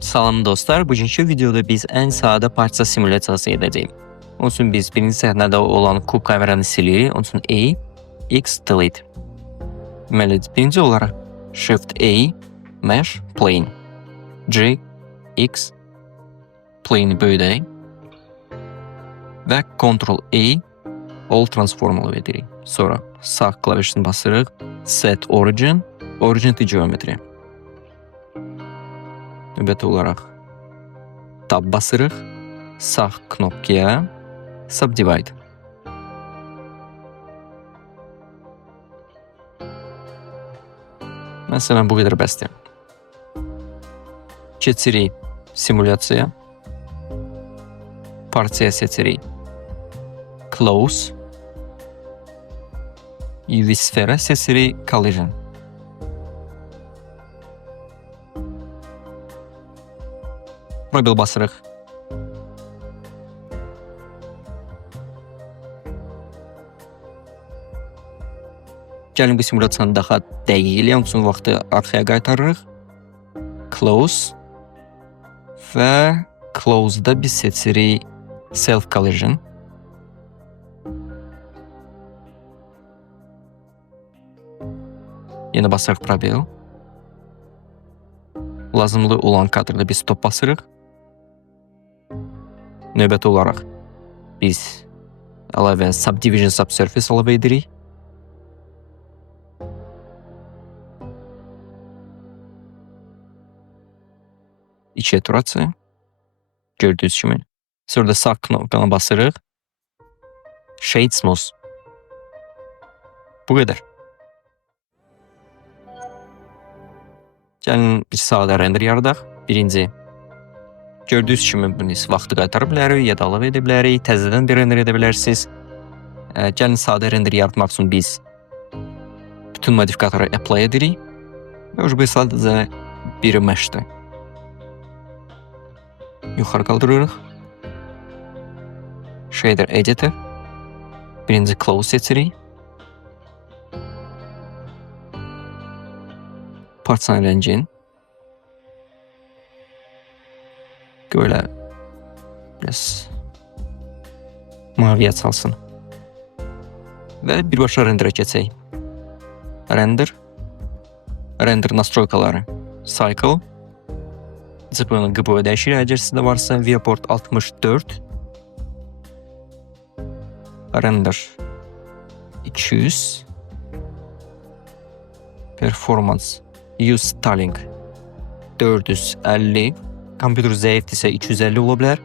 Salam dostlar, bugünkü videoda biz ən sadə partiya simulyasiyası edəcəyik. Onun üçün biz birinci səhnədə olan kub kameranı silirik. Onun üçün A, X, delete. Deməli, birinci olaraq Shift A, Mesh, Plane. G, X, Plane'i böyüdək. Və Ctrl A, All Transform edirik. Sonra sağ klavişini basırıq. Set Origin, Origin to Geometry. Növbəti olaraq Tab basırıq. Sağ knopkaya Subdivide. Məsələn, bu qədər bəsdir. Keçirik simulyasiyaya. Partiya seçirik. Close. UV sfera seçirik. Collision. Mobil basırıq. Gəlin bu simulyasiyanı daha dəqiq eləyək, üçün vaxtı arxaya qaytarırıq. Close. Və Close'da biz seçirik Self Collision. Yenə basırıq probel. Lazımlı olan kadrda biz stop basırıq. Növbəti olaraq biz əlavə Subdivision Subsurface əlavə edirik. İki iтерация. Gördüyünüz kimi. Sonra da sağ knopkana basırıq. Shade Smooth. Bu qədər. Gəlin bir sadə render yaradaq. Birinci. Gördüyünüz kimi biz vaxtı qaytara bilərik, ya da əlavə edə bilərik, təzədən bir render edə bilərsiniz. Gəlin sadə render yaratmaq üçün biz bütün modifikatoru apply edirik. Və bu sadəcə bir meshdir. Yuxarı qaldırırıq. Shader Editor. Birinci Close seçirik. Partiyanın rəngin. Böyle biraz maviyə çalsın. Və birbaşa renderə keçək. Render. Render nastroykaları. Cycle. CPU-nun QPU dəyişir, əgər sizdə varsa. Viewport 64. Render 200. Performance Use Starlink 450. Kompüter zəifdirsə 250 ola bilər.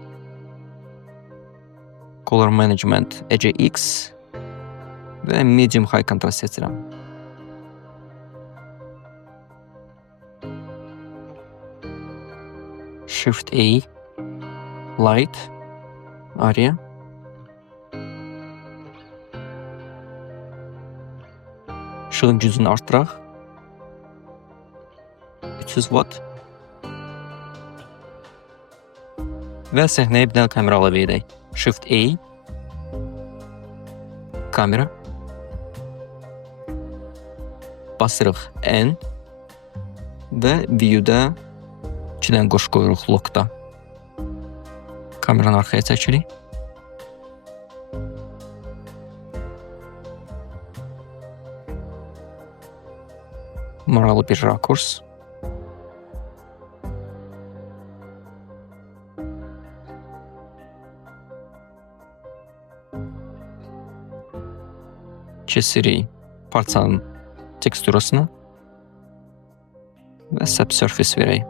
Color Management EGX və Medium High Contrast seçirəm. Shift A, Light, Aria. Işığın gücünü artıraq. 300 Watt. Və səhnəyə bir dənə kamera əlavə edək. Shift A, kamera. Basırıq N və View-da 2 dənə qoş qoyuruq Lock-da. Kameranı arxaya çəkirik. Maralı bir rakurs. Kesirik partiyanın teksturasını və Subsurface verək.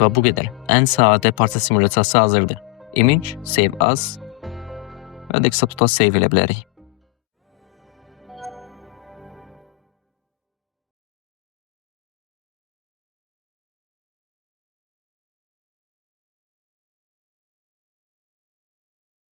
Və bu qədər. Ən sadə partiya simulyasiyası hazırdır. Image, Save As və Desktopda save elə bilərik.